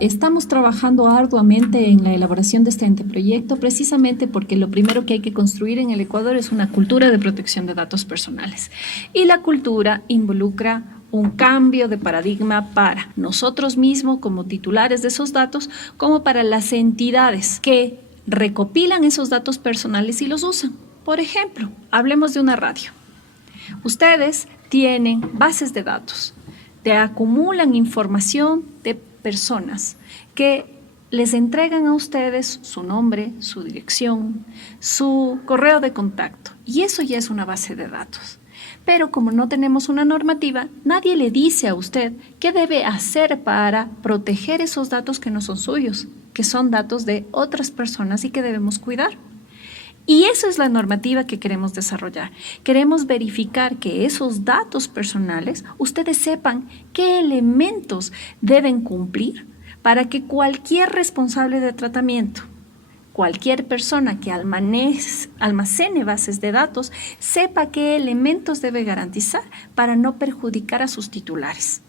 Estamos trabajando arduamente en la elaboración de este anteproyecto precisamente porque lo primero que hay que construir en el Ecuador es una cultura de protección de datos personales. Y la cultura involucra un cambio de paradigma para nosotros mismos como titulares de esos datos, como para las entidades que recopilan esos datos personales y los usan. Por ejemplo, hablemos de una radio. Ustedes tienen bases de datos, te acumulan información de personas que les entregan a ustedes su nombre, su dirección, su correo de contacto. Y eso ya es una base de datos. Pero como no tenemos una normativa, nadie le dice a usted qué debe hacer para proteger esos datos que no son suyos, que son datos de otras personas y que debemos cuidar. Y esa es la normativa que queremos desarrollar. Queremos verificar que esos datos personales, ustedes sepan qué elementos deben cumplir para que cualquier responsable de tratamiento, cualquier persona que almacene bases de datos, sepa qué elementos debe garantizar para no perjudicar a sus titulares.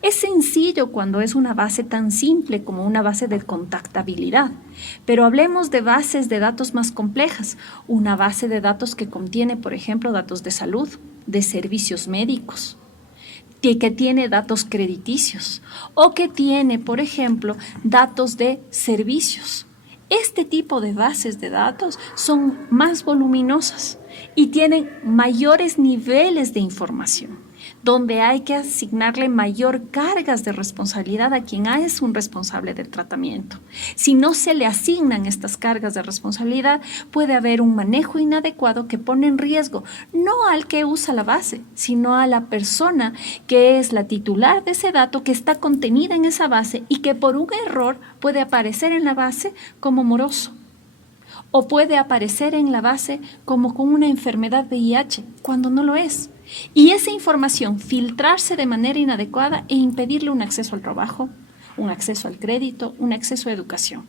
Es sencillo cuando es una base tan simple como una base de contactabilidad, pero hablemos de bases de datos más complejas, una base de datos que contiene, por ejemplo, datos de salud, de servicios médicos, que tiene datos crediticios o que tiene, por ejemplo, datos de servicios. Este tipo de bases de datos son más voluminosas y tienen mayores niveles de información, donde hay que asignarle mayor cargas de responsabilidad a quien es un responsable del tratamiento. Si no se le asignan estas cargas de responsabilidad, puede haber un manejo inadecuado que pone en riesgo no al que usa la base, sino a la persona que es la titular de ese dato, que está contenida en esa base y que por un error puede aparecer en la base como moroso. O puede aparecer en la base como con una enfermedad VIH, cuando no lo es. Y esa información filtrarse de manera inadecuada e impedirle un acceso al trabajo, un acceso al crédito, un acceso a educación.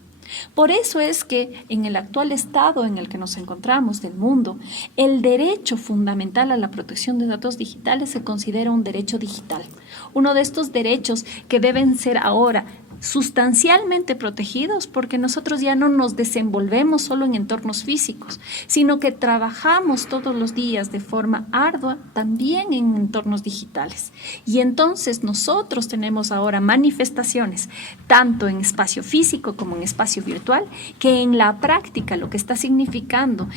Por eso es que en el actual estado en el que nos encontramos del mundo, el derecho fundamental a la protección de datos digitales se considera un derecho digital. Uno de estos derechos que deben ser ahora sustancialmente protegidos, porque nosotros ya no nos desenvolvemos solo en entornos físicos, sino que trabajamos todos los días de forma ardua también en entornos digitales. Y entonces nosotros tenemos ahora manifestaciones, tanto en espacio físico como en espacio virtual, que en la práctica lo que está significando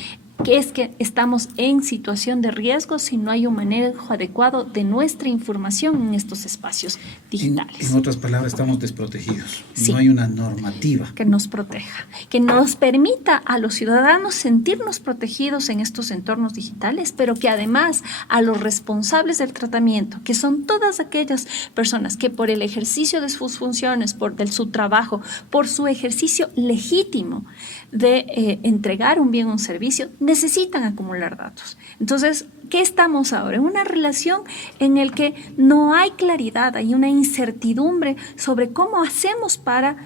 que es que estamos en situación de riesgo si no hay un manejo adecuado de nuestra información en estos espacios digitales. En otras palabras, estamos desprotegidos. Sí. No hay una normativa Que nos proteja, que nos permita a los ciudadanos sentirnos protegidos en estos entornos digitales, pero que además a los responsables del tratamiento, que son todas aquellas personas que por el ejercicio de sus funciones, de su trabajo, por su ejercicio legítimo de entregar un bien o un servicio, necesitan acumular datos. Entonces, ¿qué estamos ahora? En una relación en la que no hay claridad, hay una incertidumbre sobre cómo hacemos para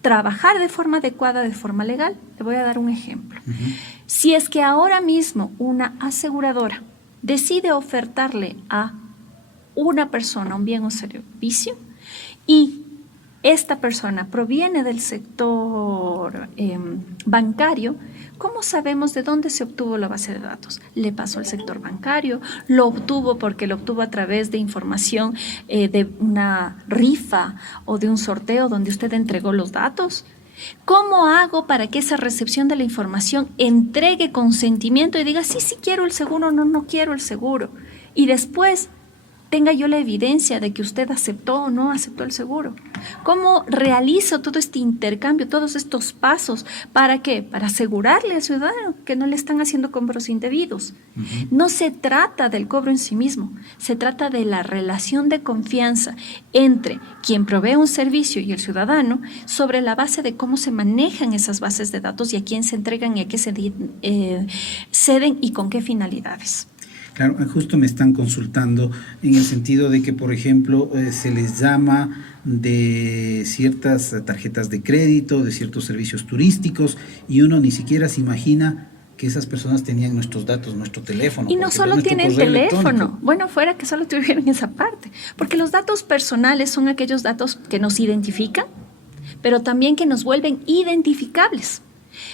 trabajar de forma adecuada, de forma legal. Le voy a dar un ejemplo. Si es que ahora mismo una aseguradora decide ofertarle a una persona un bien o servicio y esta persona proviene del sector bancario, ¿cómo sabemos de dónde se obtuvo la base de datos? ¿Le pasó al sector bancario? ¿Lo obtuvo porque lo obtuvo a través de información de una rifa o de un sorteo donde usted entregó los datos? ¿Cómo hago para que esa recepción de la información entregue consentimiento y diga sí, sí quiero el seguro, no, no quiero el seguro? Y después tenga yo la evidencia de que usted aceptó o no aceptó el seguro. ¿Cómo realizo todo este intercambio, todos estos pasos? ¿Para qué? Para asegurarle al ciudadano que no le están haciendo cobros indebidos. No se trata del cobro en sí mismo, se trata de la relación de confianza entre quien provee un servicio y el ciudadano sobre la base de cómo se manejan esas bases de datos y a quién se entregan y a qué se ceden y con qué finalidades. Claro, justo me están consultando en el sentido de que, por ejemplo, se les llama de ciertas tarjetas de crédito, de ciertos servicios turísticos, y uno ni siquiera se imagina que esas personas tenían nuestros datos, nuestro teléfono. Y no solo tienen teléfono, bueno, fuera que solo tuvieran esa parte, porque los datos personales son aquellos datos que nos identifican, pero también que nos vuelven identificables.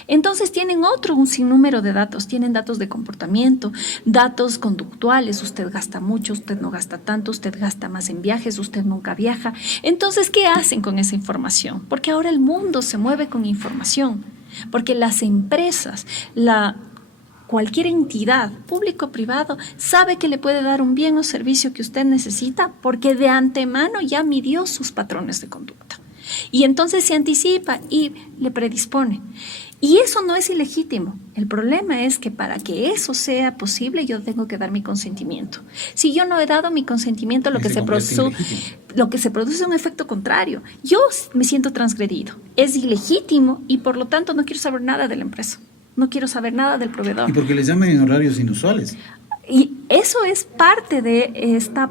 Entonces tienen un sinnúmero de datos, tienen datos de comportamiento, datos conductuales, usted gasta mucho, usted no gasta tanto, usted gasta más en viajes, usted nunca viaja. Entonces, ¿qué hacen con esa información? Porque ahora el mundo se mueve con información, porque las empresas, cualquier entidad, público o privado, sabe que le puede dar un bien o servicio que usted necesita porque de antemano ya midió sus patrones de conducta. Y entonces se anticipa y le predispone. Y eso no es ilegítimo. El problema es que para que eso sea posible yo tengo que dar mi consentimiento. Si yo no he dado mi consentimiento, lo que se produce es un efecto contrario. Yo me siento transgredido. Es ilegítimo y por lo tanto no quiero saber nada de la empresa. No quiero saber nada del proveedor. Y porque les llaman en horarios inusuales. Y eso es parte de esta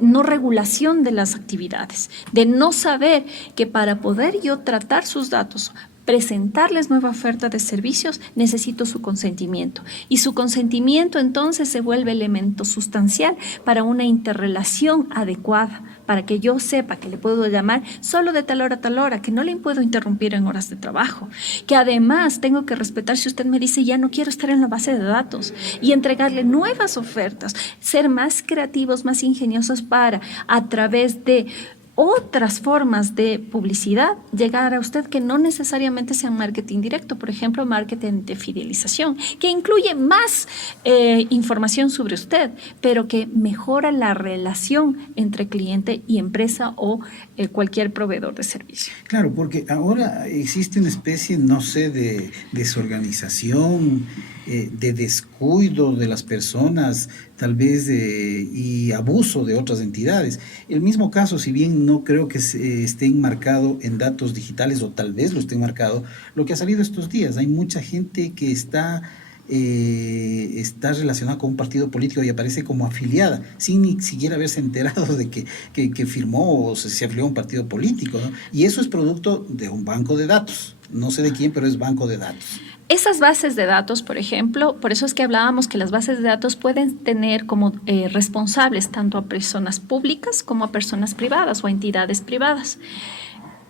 no regulación de las actividades, de no saber que para poder yo tratar sus datos, presentarles nueva oferta de servicios, necesito su consentimiento. Y su consentimiento entonces se vuelve elemento sustancial para una interrelación adecuada, para que yo sepa que le puedo llamar solo de tal hora a tal hora, que no le puedo interrumpir en horas de trabajo, que además tengo que respetar si usted me dice ya no quiero estar en la base de datos y entregarle nuevas ofertas, ser más creativos, más ingeniosos para a través de otras formas de publicidad llegar a usted que no necesariamente sea marketing directo, por ejemplo, marketing de fidelización, que incluye más información sobre usted, pero que mejora la relación entre cliente y empresa o cualquier proveedor de servicio. Claro, porque ahora existe una especie, no sé, de desorganización, de descuido de las personas, tal vez y abuso de otras entidades. El mismo caso, si bien no creo que esté enmarcado en datos digitales, o tal vez lo esté enmarcado, lo que ha salido estos días, hay mucha gente que está relacionada con un partido político y aparece como afiliada, sin ni siquiera haberse enterado de que firmó o se afilió a un partido político, ¿no? Y eso es producto de un banco de datos, no sé de quién, pero es banco de datos. Esas bases de datos, por ejemplo, por eso es que hablábamos que las bases de datos pueden tener como responsables tanto a personas públicas como a personas privadas o a entidades privadas.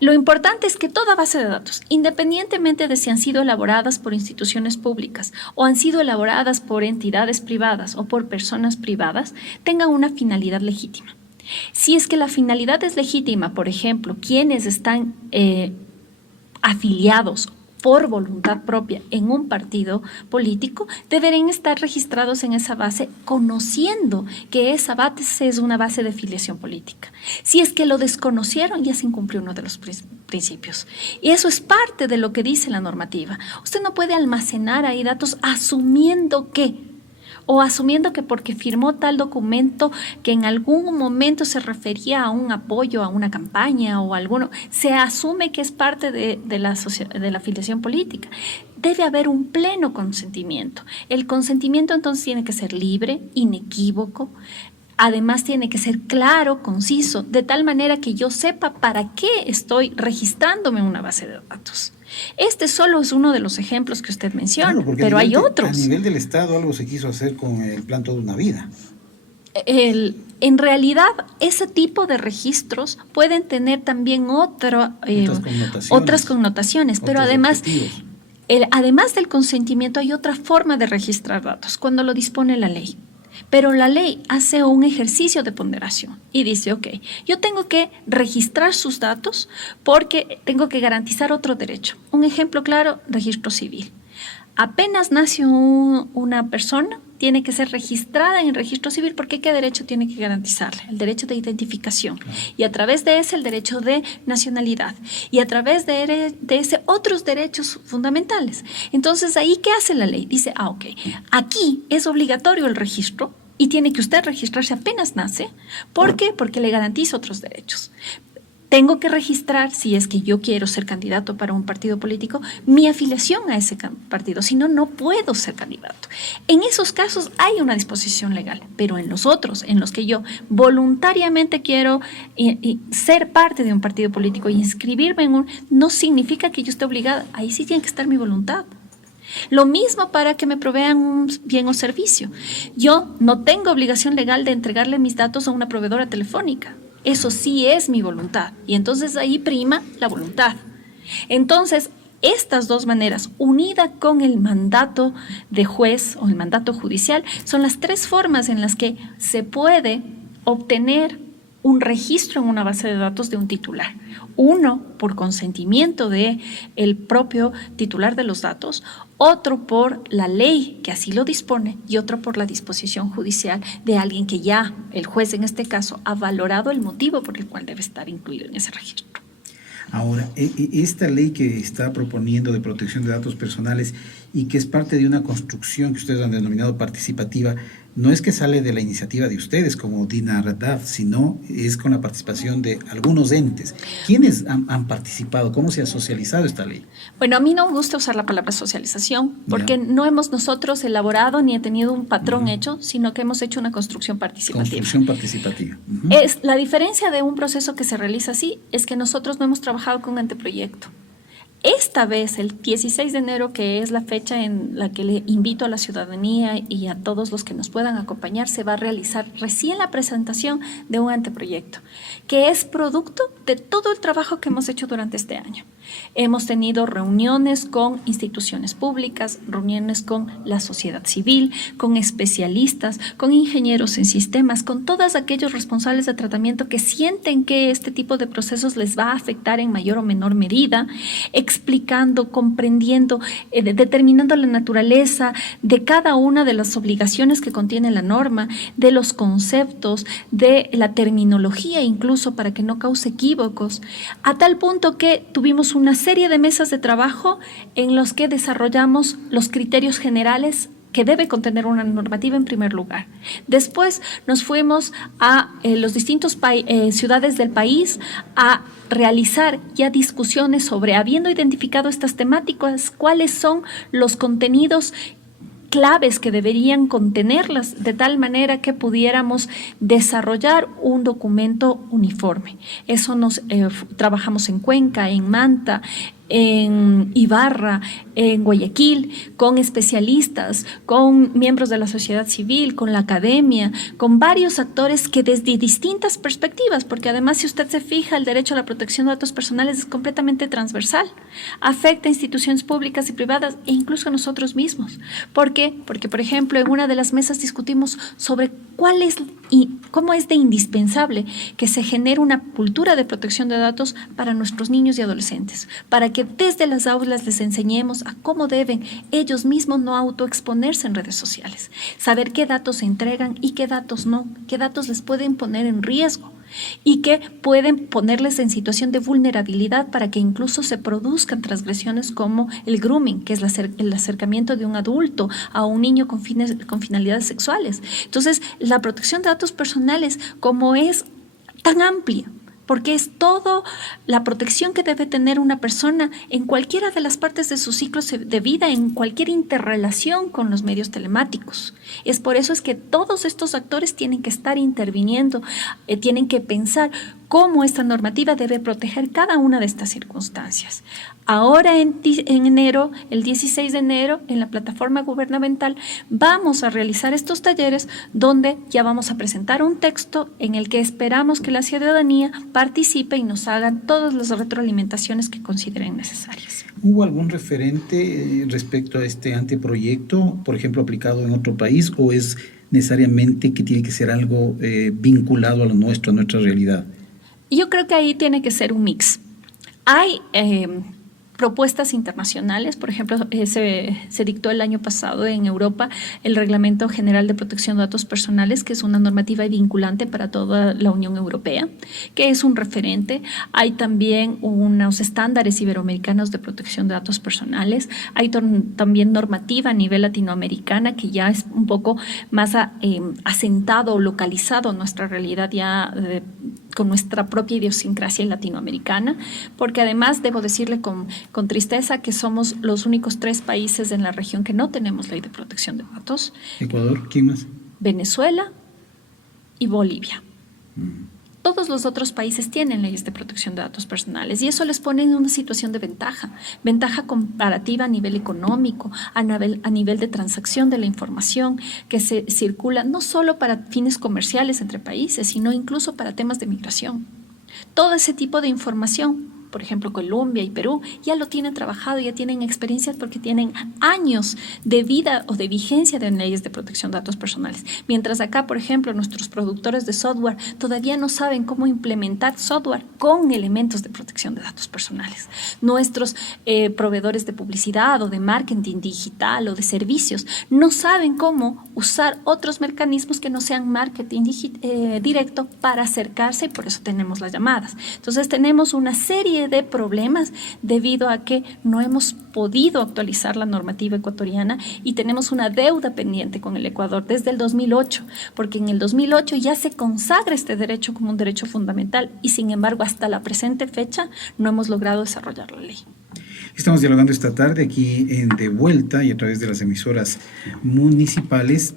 Lo importante es que toda base de datos, independientemente de si han sido elaboradas por instituciones públicas o han sido elaboradas por entidades privadas o por personas privadas, tenga una finalidad legítima. Si es que la finalidad es legítima, por ejemplo, quienes están afiliados por voluntad propia en un partido político, deberán estar registrados en esa base conociendo que esa base es una base de filiación política. Si es que lo desconocieron, ya se incumplió uno de los principios. Y eso es parte de lo que dice la normativa. Usted no puede almacenar ahí datos asumiendo que porque firmó tal documento que en algún momento se refería a un apoyo, a una campaña o alguno, se asume que es parte de la afiliación política. Debe haber un pleno consentimiento. El consentimiento entonces tiene que ser libre, inequívoco. Además tiene que ser claro, conciso, de tal manera que yo sepa para qué estoy registrándome en una base de datos. Este solo es uno de los ejemplos que usted menciona, claro, pero hay otros. A nivel del Estado algo se quiso hacer con el plan Toda una Vida. En realidad, ese tipo de registros pueden tener también otras connotaciones, pero además del consentimiento hay otra forma de registrar datos, cuando lo dispone la ley. Pero la ley hace un ejercicio de ponderación y dice, ok, yo tengo que registrar sus datos porque tengo que garantizar otro derecho. Un ejemplo claro, registro civil. Apenas nace una persona, tiene que ser registrada en el registro civil porque ¿qué derecho tiene que garantizarle? El derecho de identificación. Y a través de ese el derecho de nacionalidad. Y a través de ese otros derechos fundamentales. Entonces, ¿ahí qué hace la ley? Dice, ok, aquí es obligatorio el registro y tiene que usted registrarse apenas nace. ¿Por qué? Porque le garantiza otros derechos. Tengo que registrar, si es que yo quiero ser candidato para un partido político, mi afiliación a ese partido, si no, no puedo ser candidato. En esos casos hay una disposición legal, pero en los otros, en los que yo voluntariamente quiero ser parte de un partido político y inscribirme en no significa que yo esté obligada, ahí sí tiene que estar mi voluntad. Lo mismo para que me provean un bien o servicio. Yo no tengo obligación legal de entregarle mis datos a una proveedora telefónica. Eso sí es mi voluntad. Y entonces ahí prima la voluntad. Entonces, estas dos maneras, unida con el mandato de juez o el mandato judicial, son las tres formas en las que se puede obtener un registro en una base de datos de un titular. Uno, por consentimiento de el propio titular de los datos, otro por la ley que así lo dispone y otro por la disposición judicial de alguien que ya, el juez en este caso, ha valorado el motivo por el cual debe estar incluido en ese registro. Ahora, esta ley que está proponiendo de protección de datos personales y que es parte de una construcción que ustedes han denominado participativa, no es que sale de la iniciativa de ustedes como Dina Radaf, sino es con la participación de algunos entes. ¿Quiénes han participado? ¿Cómo se ha socializado esta ley? Bueno, a mí no me gusta usar la palabra socialización porque no hemos nosotros elaborado ni he tenido un patrón hecho, sino que hemos hecho una construcción participativa. Construcción participativa. Es, la diferencia de un proceso que se realiza así es que nosotros no hemos trabajado con un anteproyecto. Esta vez, el 16 de enero, que es la fecha en la que le invito a la ciudadanía y a todos los que nos puedan acompañar, se va a realizar recién la presentación de un anteproyecto, que es producto de todo el trabajo que hemos hecho durante este año. Hemos tenido reuniones con instituciones públicas, reuniones con la sociedad civil, con especialistas, con ingenieros en sistemas, con todos aquellos responsables de tratamiento que sienten que este tipo de procesos les va a afectar en mayor o menor medida, explicando, comprendiendo, determinando la naturaleza de cada una de las obligaciones que contiene la norma, de los conceptos, de la terminología incluso para que no cause equívocos, a tal punto que tuvimos una serie de mesas de trabajo en los que desarrollamos los criterios generales que debe contener una normativa en primer lugar. Después nos fuimos a los distintos ciudades del país a realizar ya discusiones sobre, habiendo identificado estas temáticas, cuáles son los contenidos claves que deberían contenerlas de tal manera que pudiéramos desarrollar un documento uniforme. Eso nos trabajamos en Cuenca, en Manta, en Ibarra, en Guayaquil, con especialistas, con miembros de la sociedad civil, con la academia, con varios actores que desde distintas perspectivas, porque además si usted se fija, el derecho a la protección de datos personales es completamente transversal, afecta a instituciones públicas y privadas e incluso a nosotros mismos. ¿Por qué? Porque, por ejemplo, en una de las mesas discutimos sobre cuál es y cómo es de indispensable que se genere una cultura de protección de datos para nuestros niños y adolescentes, para que desde las aulas les enseñemos a cómo deben ellos mismos no autoexponerse en redes sociales, saber qué datos se entregan y qué datos no, qué datos les pueden poner en riesgo y que pueden ponerles en situación de vulnerabilidad para que incluso se produzcan transgresiones como el grooming, que es el acercamiento de un adulto a un niño con finalidades sexuales. Entonces, la protección de datos personales, como es tan amplia, porque es toda la protección que debe tener una persona en cualquiera de las partes de su ciclo de vida, en cualquier interrelación con los medios telemáticos. Es por eso es que todos estos actores tienen que estar interviniendo, tienen que pensar cómo esta normativa debe proteger cada una de estas circunstancias. Ahora en enero, el 16 de enero, en la plataforma gubernamental, vamos a realizar estos talleres donde ya vamos a presentar un texto en el que esperamos que la ciudadanía participe y nos hagan todas las retroalimentaciones que consideren necesarias. ¿Hubo algún referente respecto a este anteproyecto, por ejemplo, aplicado en otro país, o es necesariamente que tiene que ser algo vinculado a lo nuestro, a nuestra realidad? Yo creo que ahí tiene que ser un mix. Hay propuestas internacionales, por ejemplo, se dictó el año pasado en Europa el Reglamento General de Protección de Datos Personales, que es una normativa vinculante para toda la Unión Europea, que es un referente. Hay también unos estándares iberoamericanos de protección de datos personales. Hay también normativa a nivel latinoamericana que ya es un poco más asentado o localizado en nuestra realidad ya con nuestra propia idiosincrasia latinoamericana, porque además debo decirle con tristeza que somos los únicos 3 países en la región que no tenemos ley de protección de datos. Ecuador, ¿quién más? Venezuela y Bolivia. Todos los otros países tienen leyes de protección de datos personales y eso les pone en una situación de ventaja comparativa a nivel económico, a nivel de transacción de la información que se circula no solo para fines comerciales entre países, sino incluso para temas de migración. Todo ese tipo de información, por ejemplo, Colombia y Perú, ya lo tienen trabajado, ya tienen experiencia porque tienen años de vida o de vigencia de leyes de protección de datos personales. Mientras acá, por ejemplo, nuestros productores de software todavía no saben cómo implementar software con elementos de protección de datos personales. Nuestros proveedores de publicidad o de marketing digital o de servicios no saben cómo usar otros mecanismos que no sean marketing directo para acercarse y por eso tenemos las llamadas. Entonces tenemos una serie de problemas debido a que no hemos podido actualizar la normativa ecuatoriana y tenemos una deuda pendiente con el Ecuador desde el 2008, porque en el 2008 ya se consagra este derecho como un derecho fundamental y sin embargo hasta la presente fecha no hemos logrado desarrollar la ley. Estamos dialogando esta tarde aquí en De Vuelta y a través de las emisoras municipales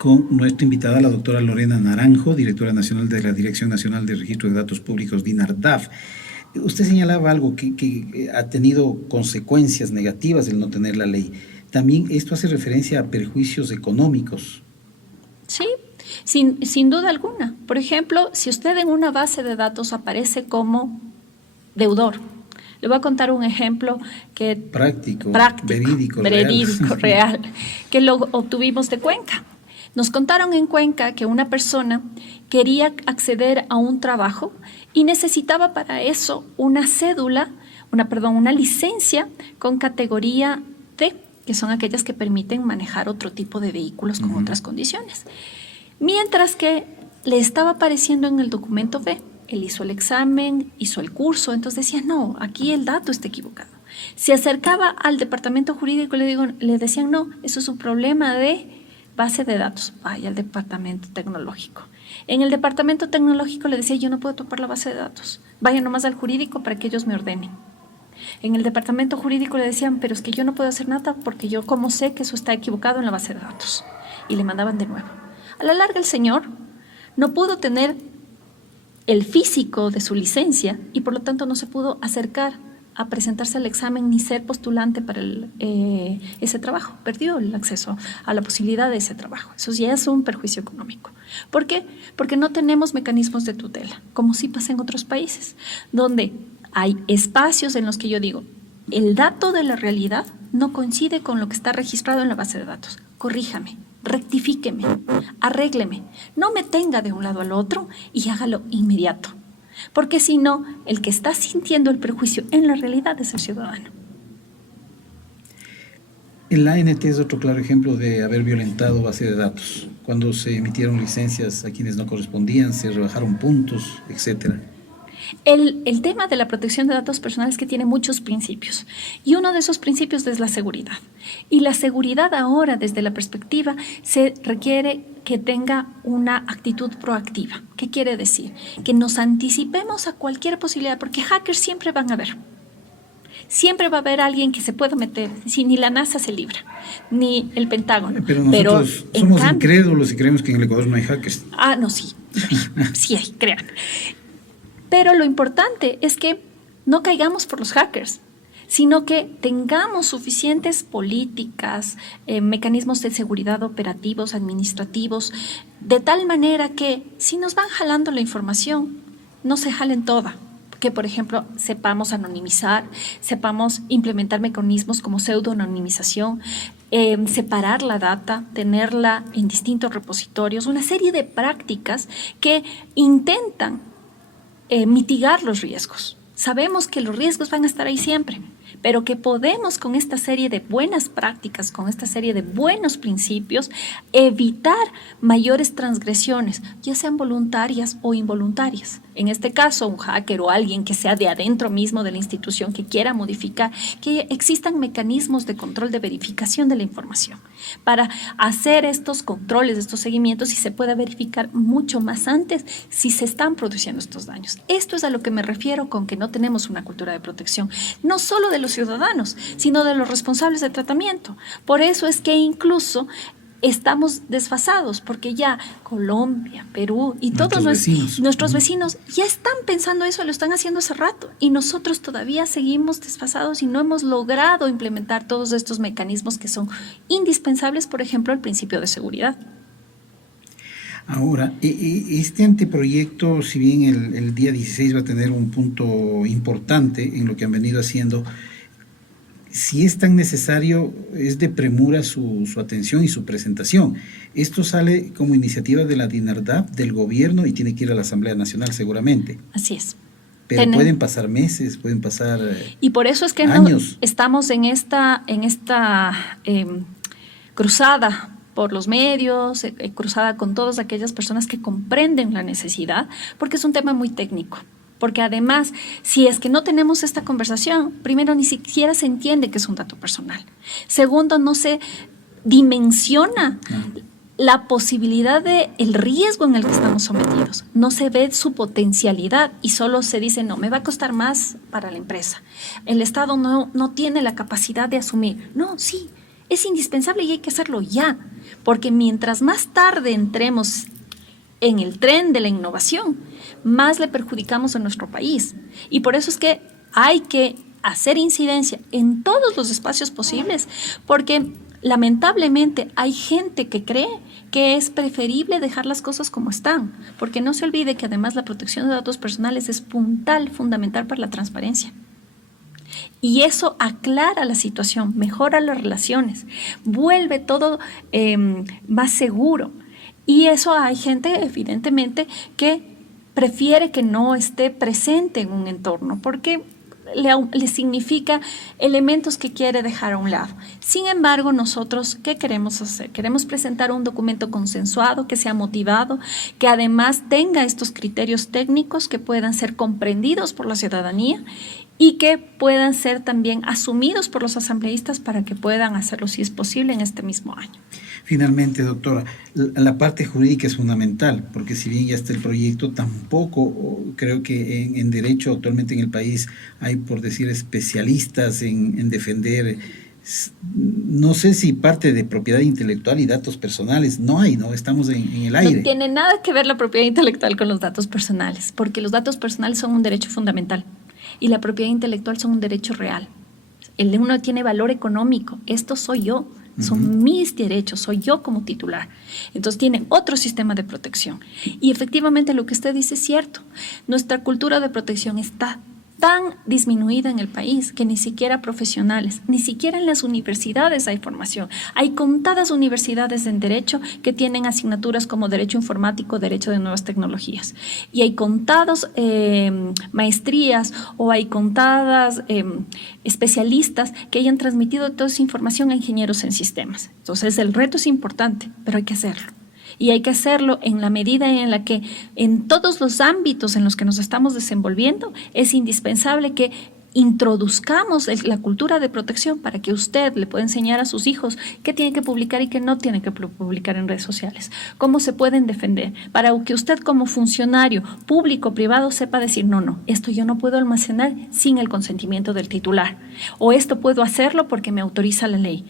con nuestra invitada, la doctora Lorena Naranjo, directora nacional de la Dirección Nacional de Registro de Datos Públicos, DINARDAF. Usted señalaba algo que ha tenido consecuencias negativas el no tener la ley. También esto hace referencia a perjuicios económicos. Sí, sin duda alguna. Por ejemplo, si usted en una base de datos aparece como deudor, le voy a contar un ejemplo que práctico, verídico, real, que lo obtuvimos de Cuenca. Nos contaron en Cuenca que una persona quería acceder a un trabajo y necesitaba para eso una una licencia con categoría D, que son aquellas que permiten manejar otro tipo de vehículos con otras condiciones. Mientras que le estaba apareciendo en el documento B, él hizo el examen, hizo el curso, entonces decía, no, aquí el dato está equivocado. Se acercaba al departamento jurídico y le decían, no, eso es un problema de base de datos, vaya al departamento tecnológico. En el departamento tecnológico le decía, yo no puedo topar la base de datos, vaya nomás al jurídico para que ellos me ordenen. En el departamento jurídico le decían, pero es que yo no puedo hacer nada porque yo cómo sé que eso está equivocado en la base de datos. Y le mandaban de nuevo. A la larga el señor no pudo tener el físico de su licencia y por lo tanto no se pudo acercar a presentarse al examen ni ser postulante para ese trabajo. Perdió el acceso a la posibilidad de ese trabajo. Eso ya es un perjuicio económico. ¿Por qué? Porque no tenemos mecanismos de tutela, como sí pasa en otros países, donde hay espacios en los que yo digo, el dato de la realidad no coincide con lo que está registrado en la base de datos. Corríjame, rectifíqueme, arrégleme, no me tenga de un lado al otro y hágalo inmediato. Porque si no, el que está sintiendo el perjuicio en la realidad es el ciudadano. El ANT es otro claro ejemplo de haber violentado base de datos. Cuando se emitieron licencias a quienes no correspondían, se rebajaron puntos, etcétera. El tema de la protección de datos personales que tiene muchos principios y uno de esos principios es la seguridad. Y la seguridad ahora desde la perspectiva se requiere que tenga una actitud proactiva. ¿Qué quiere decir? Que nos anticipemos a cualquier posibilidad porque hackers siempre van a haber. Siempre va a haber alguien que se pueda meter, si ni la NASA se libra, ni el Pentágono. Pero nosotros somos incrédulos y creemos que en el Ecuador no hay hackers. No, sí, sí hay, crean. Pero lo importante es que no caigamos por los hackers, sino que tengamos suficientes políticas, mecanismos de seguridad operativos, administrativos, de tal manera que si nos van jalando la información, no se jalen toda. Que, por ejemplo, sepamos anonimizar, sepamos implementar mecanismos como pseudo-anonimización, separar la data, tenerla en distintos repositorios, una serie de prácticas que intentan mitigar los riesgos. Sabemos que los riesgos van a estar ahí siempre, pero que podemos con esta serie de buenas prácticas, con esta serie de buenos principios, evitar mayores transgresiones, ya sean voluntarias o involuntarias. En este caso, un hacker o alguien que sea de adentro mismo de la institución que quiera modificar, que existan mecanismos de control de verificación de la información para hacer estos controles, estos seguimientos y se pueda verificar mucho más antes si se están produciendo estos daños. Esto es a lo que me refiero con que no tenemos una cultura de protección, no solo de los ciudadanos, sino de los responsables de tratamiento. Por eso es que incluso estamos desfasados porque ya Colombia, Perú y todos nuestros vecinos ya están pensando eso, lo están haciendo hace rato y nosotros todavía seguimos desfasados y no hemos logrado implementar todos estos mecanismos que son indispensables, por ejemplo, el principio de seguridad. Ahora, este anteproyecto, si bien el día 16 va a tener un punto importante en lo que han venido haciendo, si es tan necesario, es de premura su atención y su presentación. Esto sale como iniciativa de la DINARDAP, del gobierno, y tiene que ir a la Asamblea Nacional seguramente. Así es. Pero pueden pasar meses, pueden pasar y por eso es que años. Estamos en esta cruzada por los medios, cruzada con todas aquellas personas que comprenden la necesidad, porque es un tema muy técnico. Porque además, si es que no tenemos esta conversación, primero, ni siquiera se entiende que es un dato personal. Segundo, no se dimensiona la posibilidad del riesgo en el que estamos sometidos. No se ve su potencialidad y solo se dice, no, me va a costar más para la empresa. El Estado no tiene la capacidad de asumir. No, sí, es indispensable y hay que hacerlo ya. Porque mientras más tarde entremos en el tren de la innovación, más le perjudicamos a nuestro país. Y por eso es que hay que hacer incidencia en todos los espacios posibles, porque lamentablemente hay gente que cree que es preferible dejar las cosas como están, porque no se olvide que además la protección de datos personales es fundamental para la transparencia. Y eso aclara la situación, mejora las relaciones, vuelve todo más seguro. Y eso hay gente, evidentemente, que prefiere que no esté presente en un entorno porque le significa elementos que quiere dejar a un lado. Sin embargo, nosotros, ¿qué queremos hacer? Queremos presentar un documento consensuado, que sea motivado, que además tenga estos criterios técnicos que puedan ser comprendidos por la ciudadanía y que puedan ser también asumidos por los asambleístas para que puedan hacerlo, si es posible, en este mismo año. Finalmente, doctora, la parte jurídica es fundamental, porque si bien ya está el proyecto, tampoco creo que en derecho actualmente en el país hay, por decir, especialistas en defender, no sé si parte de propiedad intelectual y datos personales. No hay, ¿no? Estamos en el aire. No tiene nada que ver la propiedad intelectual con los datos personales, porque los datos personales son un derecho fundamental y la propiedad intelectual son un derecho real. El de uno tiene valor económico, esto soy yo. Son mis derechos, soy yo como titular. Entonces tienen otro sistema de protección. Y efectivamente lo que usted dice es cierto. Nuestra cultura de protección está tan disminuida en el país que ni siquiera profesionales, ni siquiera en las universidades hay formación. Hay contadas universidades en Derecho que tienen asignaturas como Derecho Informático, Derecho de Nuevas Tecnologías. Y hay contadas maestrías o hay contadas especialistas que hayan transmitido toda esa información a ingenieros en sistemas. Entonces el reto es importante, pero hay que hacerlo. Y hay que hacerlo en la medida en la que en todos los ámbitos en los que nos estamos desenvolviendo es indispensable que introduzcamos la cultura de protección para que usted le pueda enseñar a sus hijos qué tiene que publicar y qué no tiene que publicar en redes sociales, cómo se pueden defender, para que usted como funcionario público o privado sepa decir, no, esto yo no puedo almacenar sin el consentimiento del titular, o esto puedo hacerlo porque me autoriza la ley.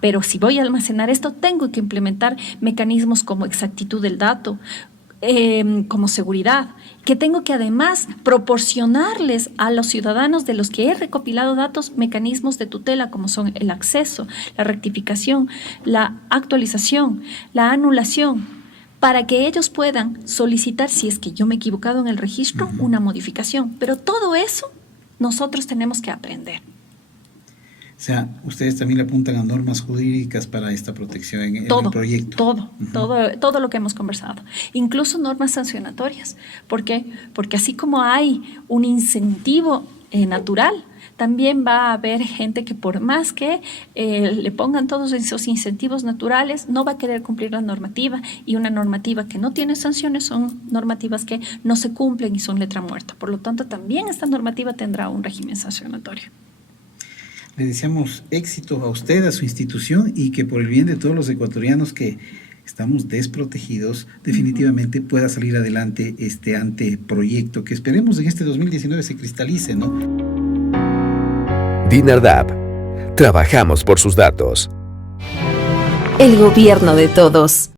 Pero si voy a almacenar esto, tengo que implementar mecanismos como exactitud del dato, como seguridad, que tengo que además proporcionarles a los ciudadanos de los que he recopilado datos mecanismos de tutela como son el acceso, la rectificación, la actualización, la anulación, para que ellos puedan solicitar, si es que yo me he equivocado en el registro, una modificación. Pero todo eso nosotros tenemos que aprender. O sea, ustedes también le apuntan a normas jurídicas para esta protección en el proyecto. Todo lo que hemos conversado. Incluso normas sancionatorias. ¿Por qué? Porque así como hay un incentivo natural, también va a haber gente que por más que le pongan todos esos incentivos naturales, no va a querer cumplir la normativa. Y una normativa que no tiene sanciones son normativas que no se cumplen y son letra muerta. Por lo tanto, también esta normativa tendrá un régimen sancionatorio. Le deseamos éxito a usted, a su institución, y que por el bien de todos los ecuatorianos que estamos desprotegidos, definitivamente pueda salir adelante este anteproyecto que esperemos en este 2019 se cristalice, ¿no? DINARDAP. Trabajamos por sus datos. el gobierno de todos.